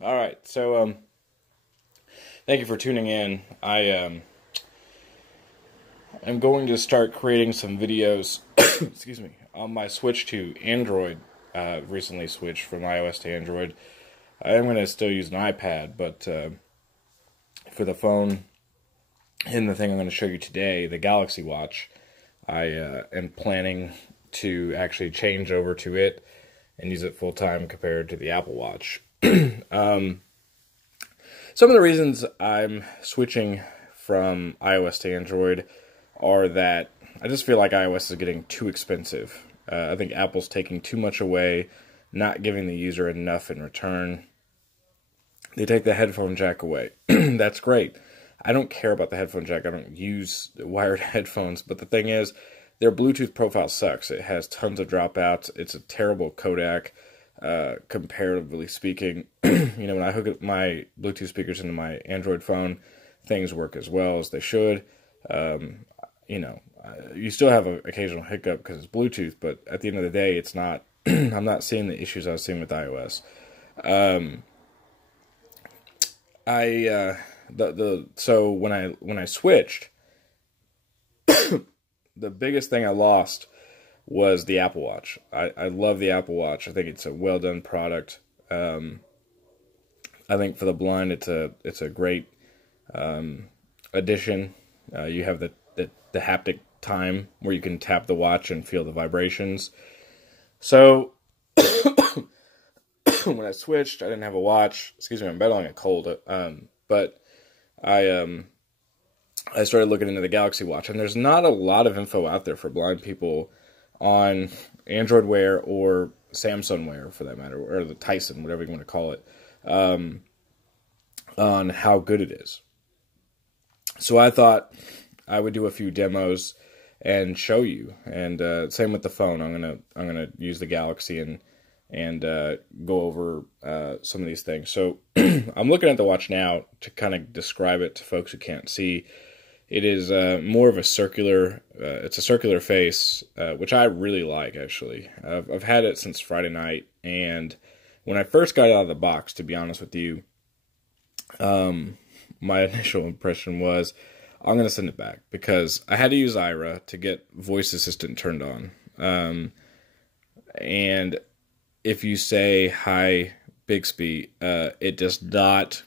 All right, so thank you for tuning in. I am going to start creating some videos, excuse me, on my switch to Android. Recently switched from iOS to Android. I am going to still use an iPad, but for the phone and the thing I'm going to show you today, the Galaxy Watch, I am planning to actually change over to it and use it full-time compared to the Apple Watch. Some of the reasons I'm switching from iOS to Android are that I just feel like iOS is getting too expensive. I think Apple's taking too much away, not giving the user enough in return. They take the headphone jack away. That's great. I don't care about the headphone jack. I don't use wired headphones. But the thing is, their Bluetooth profile sucks. It has tons of dropouts. It's a terrible codec, comparatively speaking. When I hook up my Bluetooth speakers into my Android phone, things work as well as they should. You still have an occasional hiccup because it's Bluetooth, but at the end of the day, it's not. I'm not seeing the issues I was seeing with iOS. So when I switched, the biggest thing I lost was the Apple Watch. I love the Apple Watch. I think it's a well done product. I think for the blind, it's a great addition. You have the haptic time where you can tap the watch and feel the vibrations. So when I switched, I didn't have a watch. Excuse me, I'm battling a cold. But I started looking into the Galaxy Watch, and there's not a lot of info out there for blind people on Android Wear or Samsung Wear, for that matter, or the Tyson, whatever you want to call it, on how good it is. So I thought I would do a few demos and show you. And same with the phone. I'm gonna use the Galaxy and go over some of these things. So I'm looking at the watch now to kind of describe it to folks who can't see. It is more of a circular. It's a circular face, which I really like, actually. I've had it since Friday night, and when I first got it out of the box, to be honest with you, my initial impression was, I'm going to send it back, because I had to use Aira to get Voice Assistant turned on. And if you say, hi, Bixby, it does not,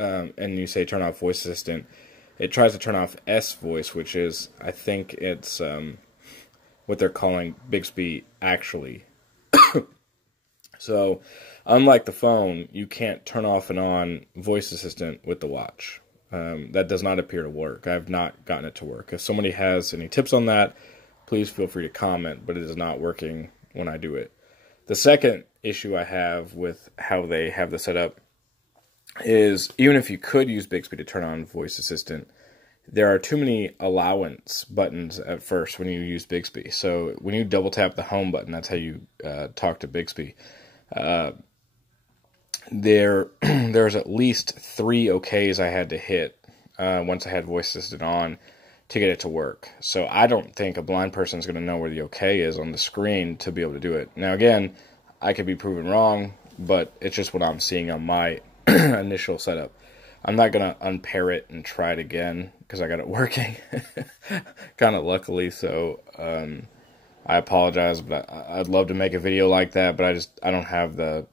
and you say turn off Voice Assistant, it tries to turn off S Voice, which is, I think it's what they're calling Bixby actually. So, unlike the phone, you can't turn off and on Voice Assistant with the watch. That does not appear to work. I've not gotten it to work. If somebody has any tips on that, please feel free to comment, but it is not working when I do it. The second issue I have with how they have this set up is, even if you could use Bixby to turn on Voice Assistant, there are too many allowance buttons at first when you use Bixby. So when you double tap the home button, that's how you talk to Bixby. There's at least 3 OKs I had to hit once I had Voice Assistant on to get it to work. So I don't think a blind person is going to know where the OK is on the screen to be able to do it. Now again, I could be proven wrong, but it's just what I'm seeing on my initial setup. I'm not going to unpair it and try it again because I got it working kind of luckily. So I apologize, but I'd love to make a video like that, but I don't have the,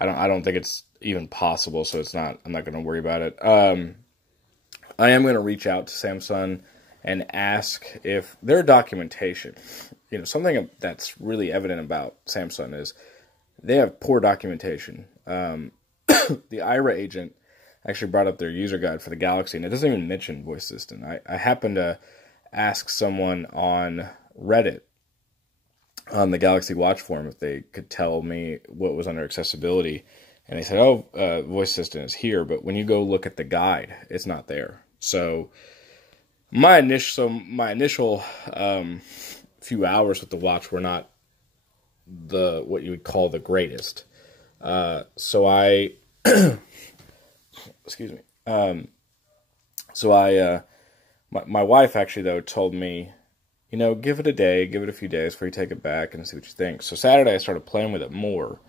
I don't think it's even possible, so I'm not going to worry about it. I am going to reach out to Samsung and ask if their documentation, something that's really evident about Samsung is they have poor documentation. The Aira agent actually brought up their user guide for the Galaxy, and it doesn't even mention Voice Assistant. I happened to ask someone on Reddit, on the Galaxy Watch forum, if they could tell me what was under accessibility, and they said, Voice Assistant is here, but when you go look at the guide, it's not there. So my initial few hours with the watch were not what you would call the greatest. So I excuse me. My wife actually, though, told me, give it a day, give it a few days before you take it back and see what you think. So Saturday I started playing with it more,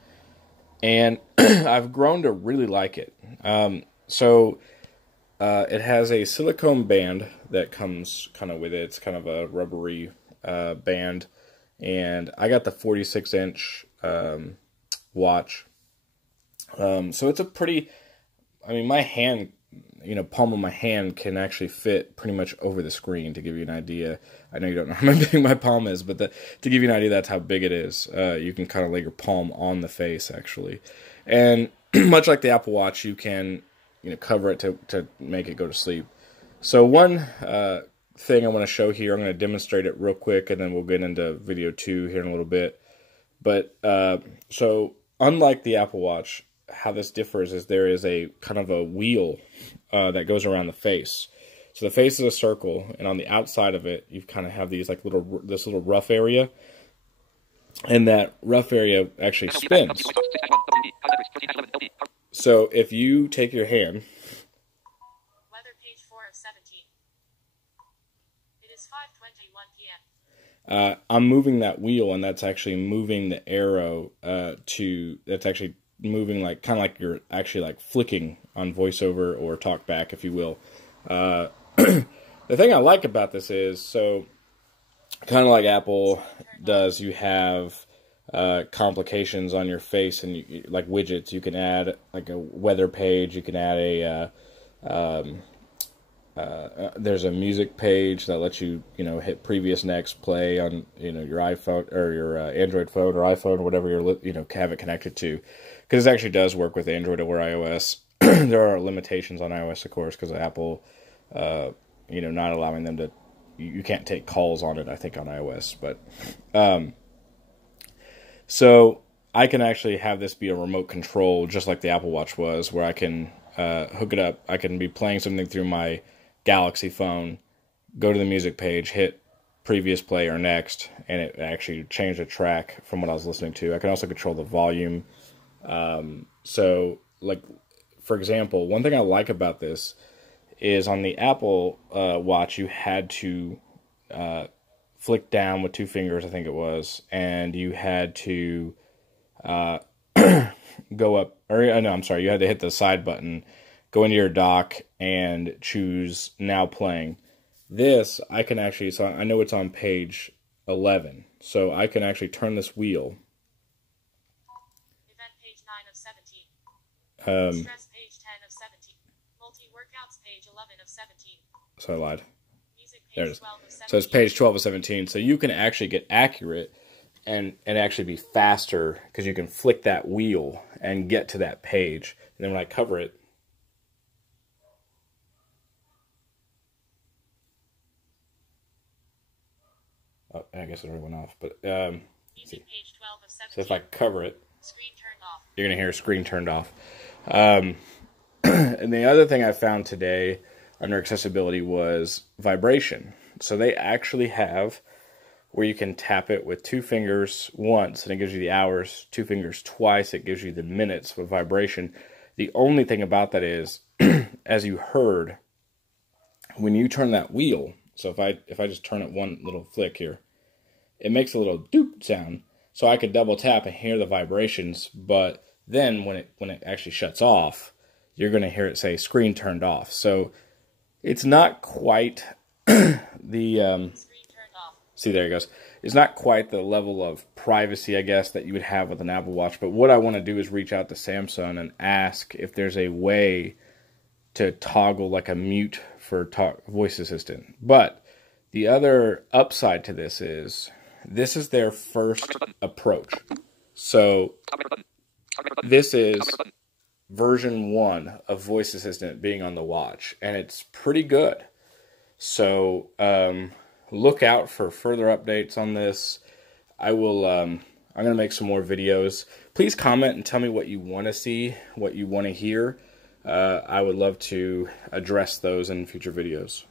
and I've grown to really like it. It has a silicone band that comes kind of with it. It's kind of a rubbery band, and I got the 46-inch watch. So it's a pretty, I mean, my hand, palm of my hand can actually fit pretty much over the screen, to give you an idea. I know you don't know how big my palm is, but to give you an idea, that's how big it is. You can kind of lay your palm on the face, actually. And much like the Apple Watch, you can, cover it to make it go to sleep. So one thing I want to show here, I'm going to demonstrate it real quick, and then we'll get into video 2 here in a little bit. But, so unlike the Apple Watch, how this differs is there is a kind of a wheel that goes around the face. So the face is a circle, and on the outside of it, you kind of have these like this little rough area, and that rough area actually spins. So if you take your hand, weather page 4 of 17. It is 5:21 p.m. I'm moving that wheel, and that's actually moving the arrow that's actually moving like kind of like you're actually like flicking on VoiceOver or TalkBack, if you will. The thing I like about this is, so kind of like Apple does, you have complications on your face, and like widgets. You can add like a weather page. You can add there's a music page that lets you hit previous, next, play on your iPhone or your Android phone or iPhone or whatever you're have it connected to, because it actually does work with Android or iOS. There are limitations on iOS, of course, because of Apple not allowing them to, you can't take calls on it, I think, on iOS. But so I can actually have this be a remote control, just like the Apple Watch was, where I can hook it up. I can be playing something through my Galaxy phone, go to the music page, hit previous, play, or next, and it actually changed the track from what I was listening to. I can also control the volume. So, like, for example, one thing I like about this is on the Apple Watch, you had to flick down with 2 fingers, I think it was, and you had to go up, or no, I'm sorry, you had to hit the side button, go into your dock, and choose Now Playing. This, I can actually, so I know it's on page 11, so I can actually turn this wheel. Event page 9 of 17. Stress page 10 of 17. Multi-workouts page 11 of 17. So I lied. Music page there it is. 12 of 17. So it's page 12 of 17. So you can actually get accurate and actually be faster, because you can flick that wheel and get to that page. And then when I cover it, oh, I guess it already went off. But Music page 12 of 17. so if I cover it, screen turned off. You're going to hear a screen turned off. And the other thing I found today under accessibility was vibration. So they actually have where you can tap it with 2 fingers once, and it gives you the hours, 2 fingers twice, it gives you the minutes with vibration. The only thing about that is, as you heard, when you turn that wheel, so if I just turn it one little flick here, it makes a little doop sound. So I could double tap and hear the vibrations, but then when it actually shuts off, you're going to hear it say screen turned off. So it's not quite the Screen turned off. see, there it goes. It's not quite the level of privacy, I guess, that you would have with an Apple Watch. But what I want to do is reach out to Samsung and ask if there's a way to toggle like a mute for voice assistant. But the other upside to this is their first approach. So this is version 1 of voice assistant being on the watch, and it's pretty good. So look out for further updates on this. I will I'm going to make some more videos. Please comment and tell me what you want to see, what you want to hear. I would love to address those in future videos.